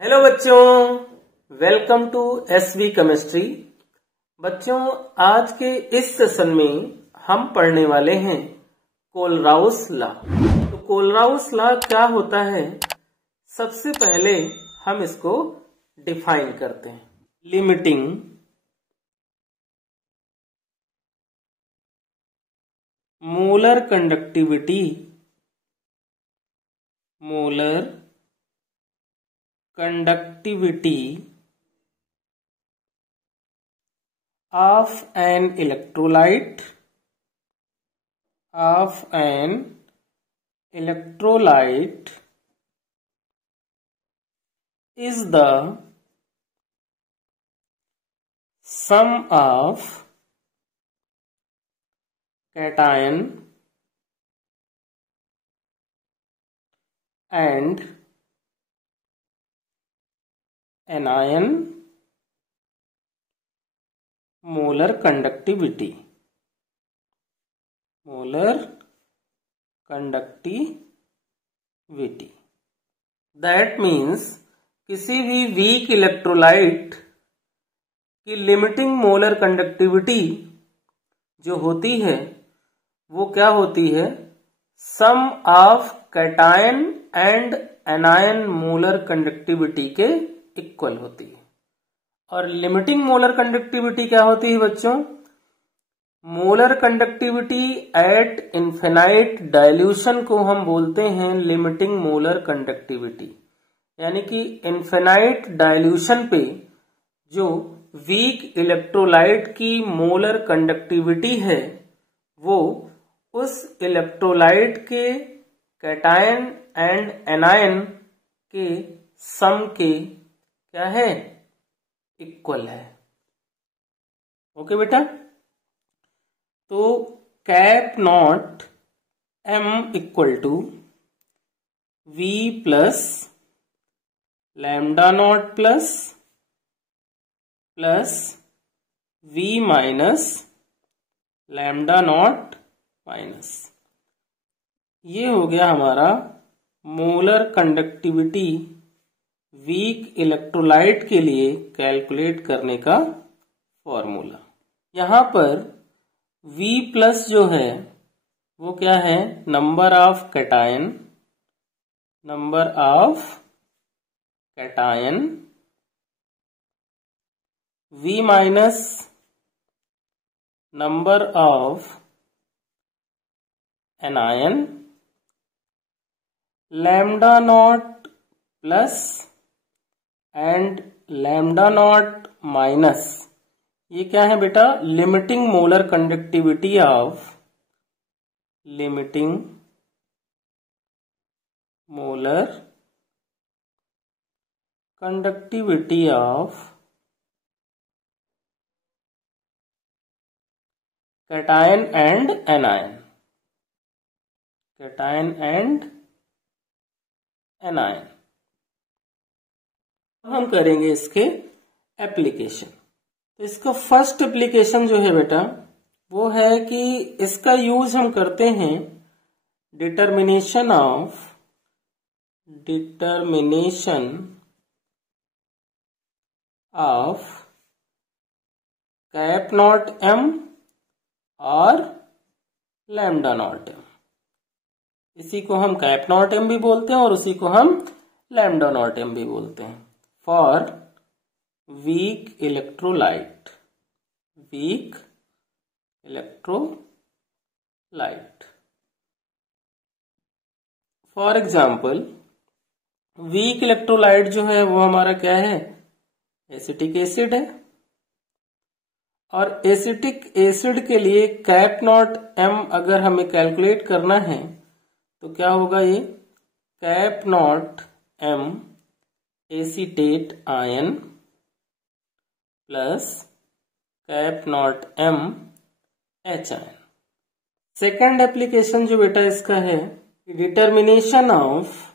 Hello बच्चों, welcome to SV chemistry. बच्चों, आज के इस सेशन में हम पढ़ने वाले हैं कोलराउस लॉ। तो कोलराउस लॉ क्या होता है, सबसे पहले हम इसको डिफाइन करते हैं। Limiting molar conductivity of an electrolyte is the sum of cation and anion molar conductivity. That means किसी भी वीक इलेक्ट्रोलाइट की लिमिटिंग मोलर कंडक्टिविटी जो होती है वो क्या होती है, sum of cation and anion molar conductivity के इक्वल होती है। और लिमिटिंग मोलर कंडक्टिविटी क्या होती है बच्चों, molar conductivity eight infinite dilution को हम बोलते हैं लिमिटिंग मोलर कंडक्टिविटी। यानी कि इन्फिनाइट डाइल्यूशन पे जो वीक इलेक्ट्रोलाइट की मोलर कंडक्टिविटी है वो उस इलेक्ट्रोलाइट के कैटायन एंड एनायन के सम के क्या है, इक्वल है। ओके बेटा, तो cap nought M equal to V plus lambda nought plus V minus lambda nought minus, ये हो गया हमारा मोलर कंडक्टिविटी वीक इलेक्ट्रोलाइट के लिए कैलकुलेट करने का फॉर्मूला। यहां पर V प्लस जो है वो क्या है, number of cation, V minus number of anion, lambda nought plus and lambda nought minus, ये क्या है बेटा, limiting molar conductivity of cation and anion. हम करेंगे इसके एप्लीकेशन। तो इसका फर्स्ट एप्लीकेशन जो है बेटा वो है कि इसका यूज हम करते हैं determination of cap nought M और लैम्डा नॉट एम। इसी को हम कैप नॉट एम भी बोलते हैं और उसी को हम लैम्डा नॉट एम भी बोलते हैं for weak electrolyte. For example weak electrolyte जो है वो हमारा क्या है, एसिटिक एसिड है। और एसिटिक एसिड के लिए कैप नॉट एम अगर हमें कैलकुलेट करना है तो क्या होगा, ये cap nought M acetate ion plus cap nought M H ion. Second application जो बेटा इसका है, determination of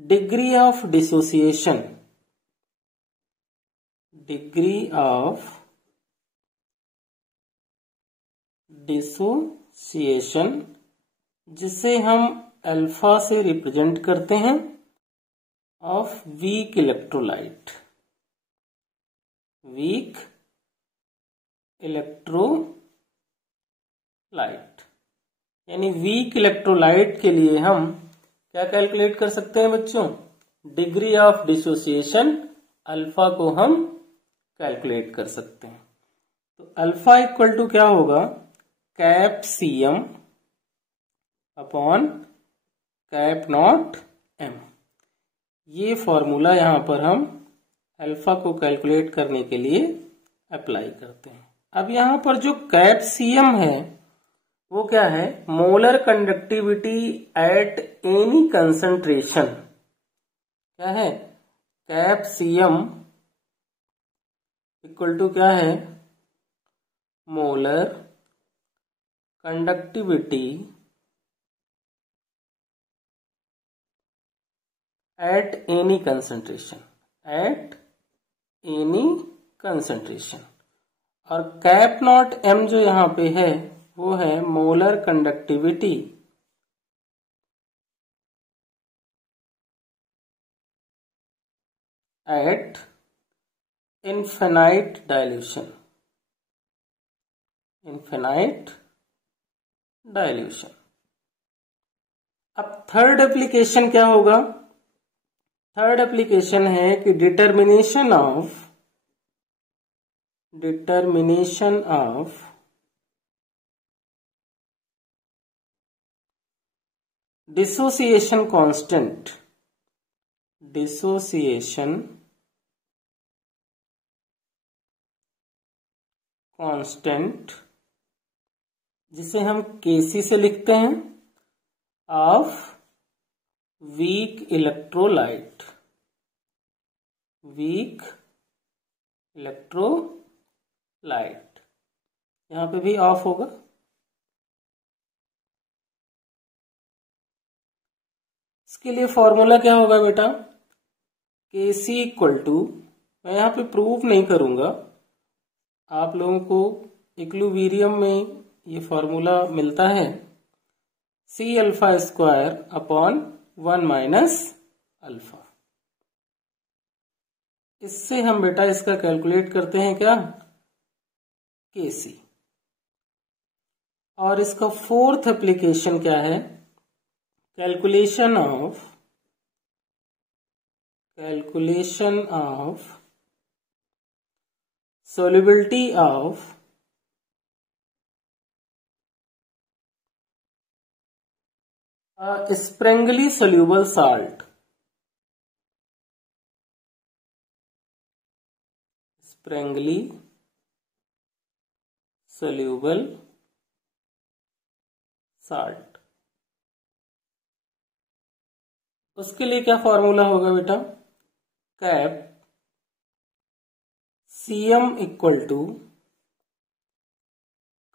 degree of dissociation dissociation, जिसे हम अल्फा से रिप्रेजेंट करते हैं, of weak electrolyte. Weak electrolyte यानी वीक इलेक्ट्रोलाइट के लिए हम क्या कैलकुलेट कर सकते हैं बच्चों? डिग्री ऑफ डिसोसिएशन अल्फा को हम कैलकुलेट कर सकते हैं। तो अल्फा इक्वल टू क्या होगा? Cap Cm upon cap not m। ये फॉर्मूला यहां पर हम अल्फा को कैलकुलेट करने के लिए अप्लाई करते हैं। अब यहां पर जो कैप Cm है वो क्या है? Molar conductivity at any concentration. क्या है? कैप Cm इक्वल टू क्या है? Molar conductivity at any concentration, at any concentration. और कैप नॉट m जो यहां पे है वो है molar conductivity eight infinite dilution, infinite dilution. अब थर्ड एप्लीकेशन क्या होगा? थर्ड एप्लीकेशन है कि determination of dissociation constant, dissociation constant, जिसे हम Kc से लिखते हैं, of weak electrolyte, weak electrolyte. यहां पे भी ऑफ होगा। इसके लिए फॉर्मूला क्या होगा बेटा? Kc इक्वल टू, मैं यहां पे प्रूव नहीं करूंगा, आप लोगों को इक्विलिब्रियम में ये फॉर्मूला मिलता है, C alpha square upon 1 minus alpha. इससे हम बेटा इसका कैलकुलेट करते हैं क्या? Kc। और इसका फोर्थ एप्लीकेशन क्या है? Calculation of solubility of a sprangly soluble salt, sprangly soluble salt। उसके लिए क्या फॉर्मूला होगा बेटा? Cap Cm equal to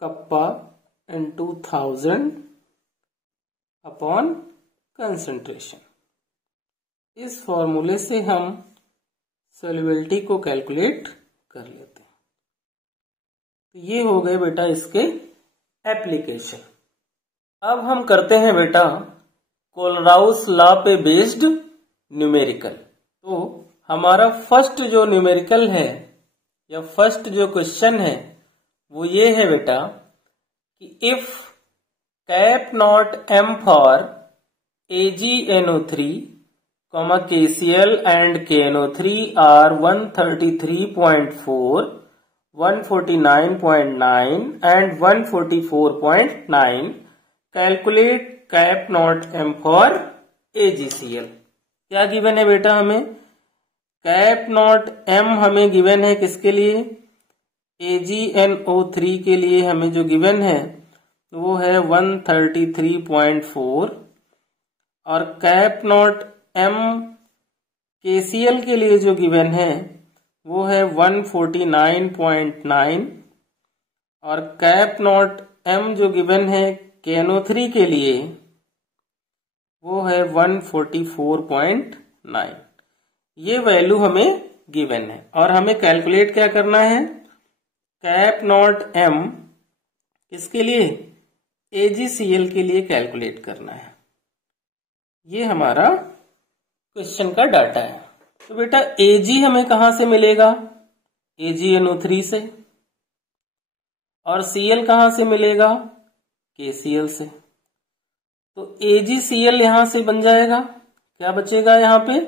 kappa into 1000 upon concentration. इस फॉर्मूले से हम सॉल्युबिलिटी को कैलकुलेट कर लेते हैं। तो ये हो गए बेटा इसके एप्लीकेशन। अब हम करते हैं बेटा कोलराउस लॉ पे बेस्ड न्यूमेरिकल। तो हमारा फर्स्ट जो न्यूमेरिकल है या फर्स्ट जो क्वेश्चन है वो ये है बेटा कि if cap not m for AgNO3, KCl and KNO3 are 133.4, 149.9 and 144.9, calculate cap not m for AgCl। क्या गिवन है बेटा? हमें कैप नॉट m हमें गिवन है किसके लिए? AgNO3 के लिए हमें जो गिवन है वो है 133.4 और कैप नॉट m KCl के लिए जो गिवन है वो है 149.9 और कैप नॉट m जो गिवन है KNO3 के लिए वो है 144.9। ये वैल्यू हमें गिवन है और हमें कैलकुलेट क्या करना है? कैप नॉट m किसके लिए? AgCl के लिए कैलकुलेट करना है। ये हमारा क्वेश्चन का डाटा है। तो बेटा Ag हमें कहां से मिलेगा? AgNO3 से। और Cl कहां से मिलेगा? KCl से। तो AgCl यहां से बन जाएगा, क्या बचेगा यहां पे?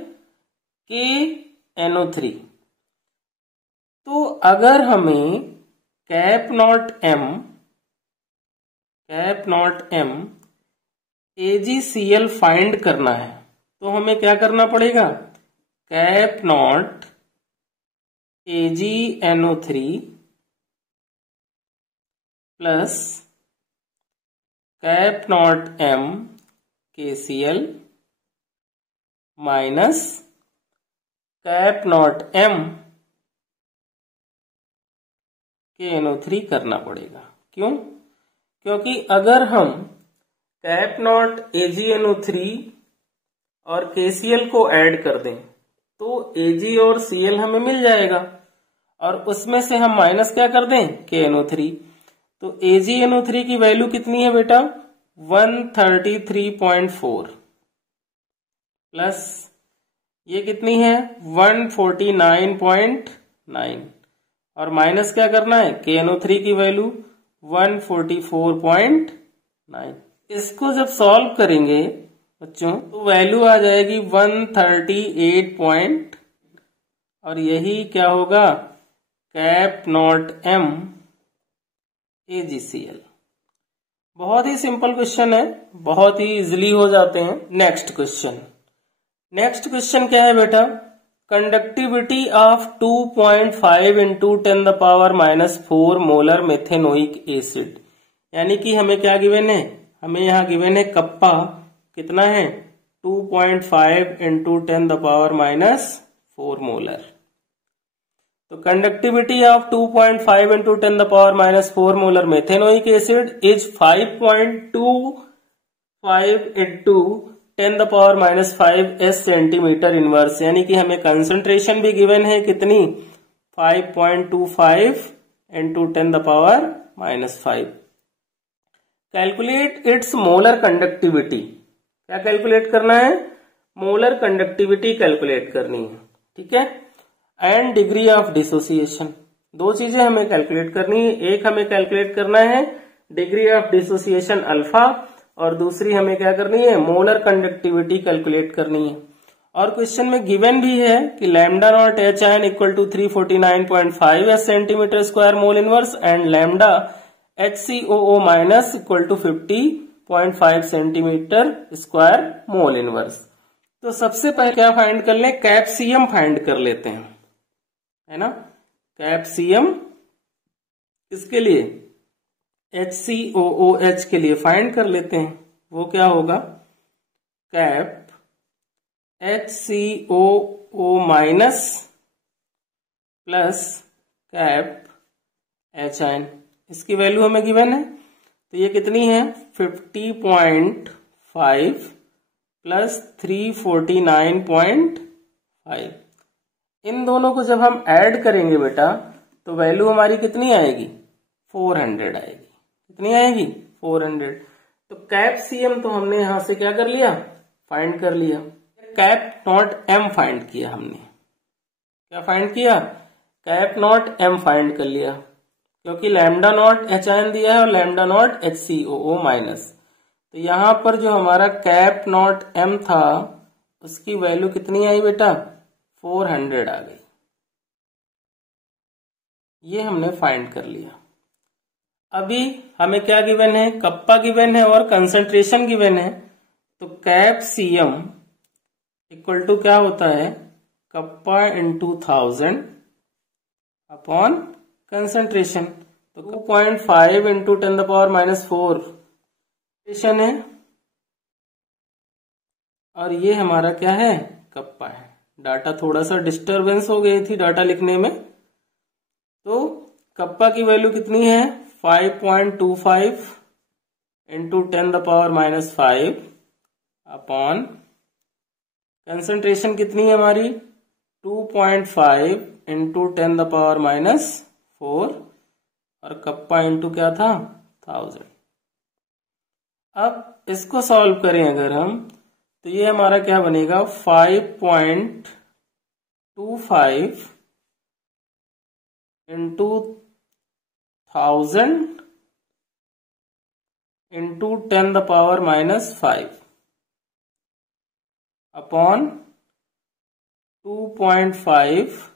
KNO3। तो अगर हमें cap not m AgCl find करना है तो हमें क्या करना पड़ेगा? Cap not AgNO3 plus cap not m KCl minus cap not m KNO3 करना पड़ेगा। क्यों? क्योंकि अगर हम कैप नॉट AgNO3 और KCl को ऐड कर दें तो Ag और Cl हमें मिल जाएगा और उसमें से हम माइनस क्या कर दें? KNO3। तो AgNO3 की वैल्यू कितनी है बेटा? 133.4 प्लस ये कितनी है? 149.9 और माइनस क्या करना है? KNO3 की वैल्यू 144.9। इसको जब सॉल्व करेंगे बच्चों तो वैल्यू आ जाएगी 138 और यही क्या होगा? Cap not m AgCl। बहुत ही सिंपल क्वेश्चन है, बहुत ही इजीली हो जाते हैं। नेक्स्ट क्वेश्चन क्या है बेटा? Conductivity of 2.5 into 10⁻⁴ molar methanoic acid. यानी कि हमें क्या गिवन है? हमें यहाँ गिवन है कप्पा कितना है? 2.5 इंटू 10⁻⁴ मोलर। तो conductivity of 2.5 into 10⁻⁴ molar methanoic acid is 5.25 into 10⁻⁵ centimetre inverse. यानी कि हमें कंसंट्रेशन भी गिवन है कितनी? 5.25 into 10⁻⁵। Calculate its molar conductivity. क्या कैलकुलेट करना है? मोलर कंडक्टिविटी कैलकुलेट करनी है, ठीक है। एंड डिग्री ऑफ डिसोसिएशन, दो चीजें हमें कैलकुलेट करनी है। एक हमें कैलकुलेट करना है डिग्री ऑफ डिसोसिएशन अल्फा और दूसरी हमें क्या करनी है? मोलर कंडक्टिविटी कैलकुलेट करनी है। और क्वेश्चन में गिवन भी है कि lambda not HIN equal to 349.5 centimetre square mole inverse and lambda HCOO minus equal to 50.5 centimetre square mole inverse. तो सबसे पहले क्या फाइंड कर लें? कैप्सियम फाइंड कर लेते हैं, है ना। कैप्सियम किसके लिए? HCOOH के लिए फाइंड कर लेते हैं। वो क्या होगा? Cap HCOO minus plus cap HIN, इसकी वैल्यू हमें गिवन है। तो ये कितनी है? 50.5 प्लस 349.5। इन दोनों को जब हम ऐड करेंगे बेटा तो वैल्यू हमारी कितनी आएगी? 400 आएगी। कितनी आएगी? 400। तो कैप्सियम तो हमने यहां से क्या कर लिया? फाइंड कर लिया। कैप नॉट m फाइंड किया हमने। क्या फाइंड किया? कैप नॉट m फाइंड कर लिया क्योंकि लैम्डा नॉट HIN दिया है और लैम्डा नॉट HCOO माइनस। तो यहां पर जो हमारा कैप नॉट m था उसकी वैल्यू कितनी आई बेटा? 400 आ गई। ये हमने फाइंड कर लिया। अभी हमें क्या गिवन है? कप्पा गिवन है और कंसंट्रेशन गिवन है। तो कैप्सियम इक्वल टू क्या होता है? Kappa into 1000 upon concentration. तो 2.5 इंटू 10⁻⁴ है और ये हमारा क्या है? कप्पा है। डाटा थोड़ा सा डिस्टरबेंस हो गई थी डाटा लिखने में। तो कप्पा की वैल्यू कितनी है? 5.25 इंटू 10⁻⁵ अपॉन कंसंट्रेशन कितनी है हमारी? 2.5 इंटू 10⁻⁴ और कप्पा इंटू क्या था? 1000। अब इसको सॉल्व करें अगर हम, तो ये हमारा क्या बनेगा 5.25 into 1000 into 10⁻⁻5 upon 2.5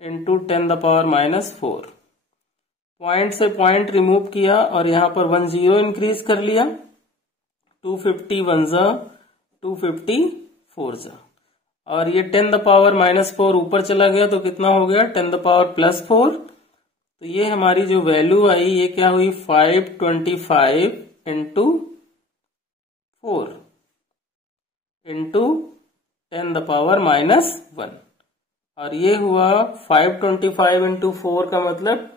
into 10⁻⁻4। Point से पॉइंट रिमूव किया और यहां पर 1 0 इंक्रीज कर लिया। 250 1 जा 250 4 जा, और ये 10⁻⁻4 ऊपर चला गया तो कितना हो गया 10⁻+4। तो ये हमारी जो वैल्यू आई ये क्या हुई 525 इंटू 4 इंटू 10⁻⁻1, और ये हुआ 525 इंटू 4 का मतलब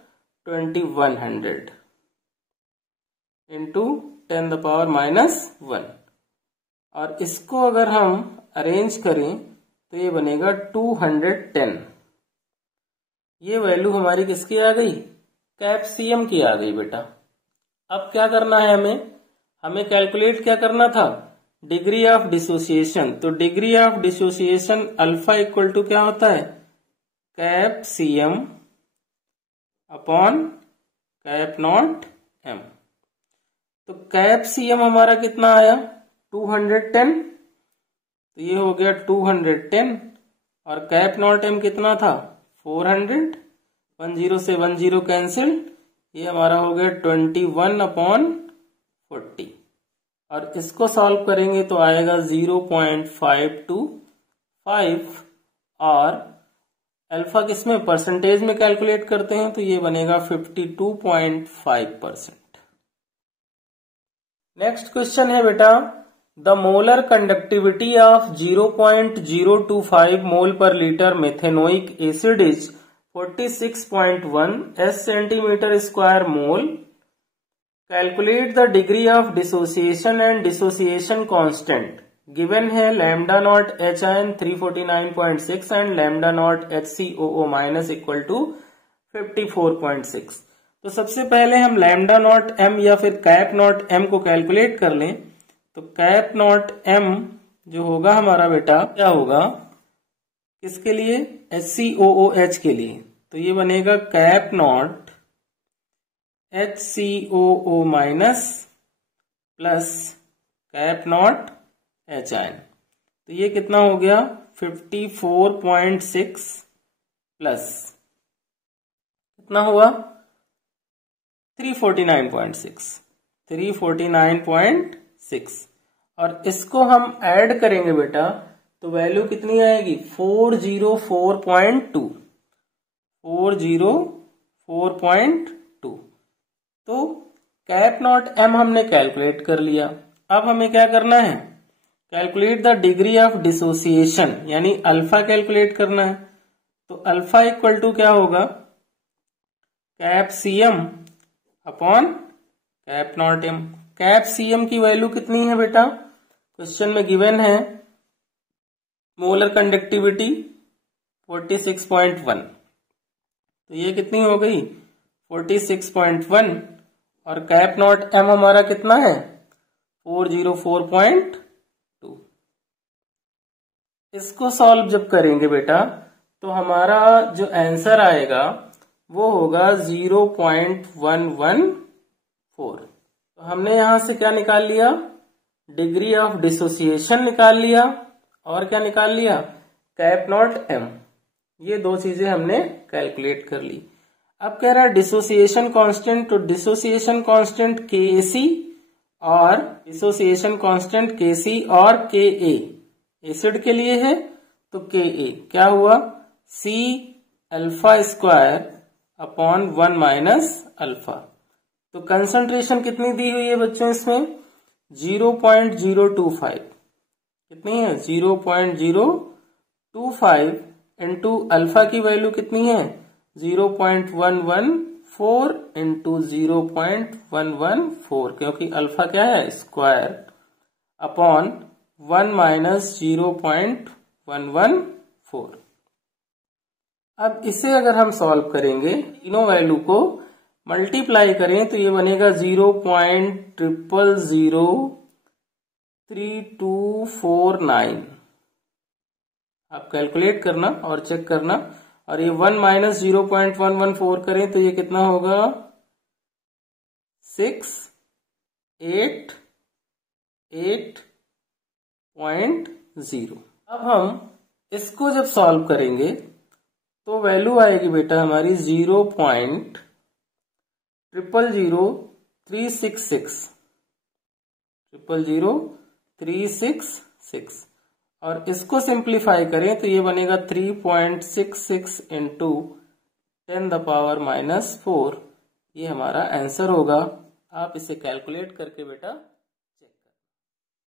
2100 इंटू 10⁻⁻1, और इसको अगर हम अरेंज करें तो ये बनेगा 210। ये वैल्यू हमारी किसकी आ गई, कैप्सियम की आ गई बेटा। अब क्या करना है हमें कैलकुलेट क्या करना था, डिग्री ऑफ डिसोसिएशन। तो degree of dissociation alpha equal to क्या होता है, कैप्सियम अपॉन कैप नॉट एम। तो कैप्सियम हमारा कितना आया 210, तो ये हो गया 210, और कैप नॉट एम कितना था 400। 10 से 10 कैंसिल, ये हमारा हो गया 21/40, और इसको सॉल्व करेंगे तो आएगा 0.525, और अल्फा किसमें परसेंटेज में कैलकुलेट करते हैं तो ये बनेगा 52.5%। नेक्स्ट क्वेश्चन है बेटा, the molar conductivity of 0.025 mole per litre methanoic acid is 46.1 S cm² mole. Calculate the degree of dissociation and dissociation constant. Given है lambda not HIN 349.6 and lambda naught HCOO- equal to 54.6। तो सबसे पहले हम lambda naught m या फिर cap not m को calculate कर लें। तो कैप नॉट m जो होगा हमारा बेटा क्या होगा, किसके लिए, HCOOH के लिए। तो ये बनेगा cap not HCOO- plus cap not HIN। तो ये कितना हो गया 54.6 प्लस कितना हुआ 349.6, और इसको हम ऐड करेंगे बेटा तो वैल्यू कितनी आएगी 404.2। तो कैप नॉट m हमने कैलकुलेट कर लिया। अब हमें क्या करना है, calculate the degree of dissociation, यानी अल्फा कैलकुलेट करना है। तो अल्फा इक्वल टू क्या होगा, capsicum upon cap nought M. Capsicum की वैल्यू कितनी है बेटा, क्वेश्चन में गिवन है मोलर कंडक्टिविटी 46.1, तो ये कितनी हो गई 46.1, और कैप नॉट एम हमारा कितना है 404.2। इसको सॉल्व जब करेंगे बेटा तो हमारा जो आंसर आएगा वो होगा 0.114। तो हमने यहां से क्या निकाल लिया, डिग्री ऑफ डिसोसिएशन निकाल लिया, और क्या निकाल लिया कैप नॉट एम। ये दो चीजें हमने कैलकुलेट कर ली। अब कह रहा है डिसोसिएशन कांस्टेंट, तो डिसोसिएशन कांस्टेंट Kc और डिसोसिएशन कांस्टेंट Kc और Ka एसिड के लिए है, तो Ka क्या हुआ C alpha square upon 1 minus alpha. तो कंसंट्रेशन कितनी दी हुई है बच्चों इसमें 0.025, कितनी है 0.025 इंटू अल्फा की वैल्यू कितनी है 0.114 इंटू 0.114, क्योंकि अल्फा क्या है स्क्वायर, अपॉन 1 माइनस 0.114। अब इसे अगर हम सॉल्व करेंगे तीनों वैल्यू को मल्टीप्लाई करें तो ये बनेगा 0.003249। आप कैलकुलेट करना और चेक करना। और ये 1 माइनस 0.114 करें तो ये कितना होगा 688.0। अब हम इसको जब सॉल्व करेंगे तो वैल्यू आएगी बेटा हमारी 0.000366 और इसको सिंप्लीफाई करें तो ये बनेगा 3.66 इंटू 10⁻⁴। ये हमारा आंसर होगा। आप इसे कैलकुलेट करके बेटा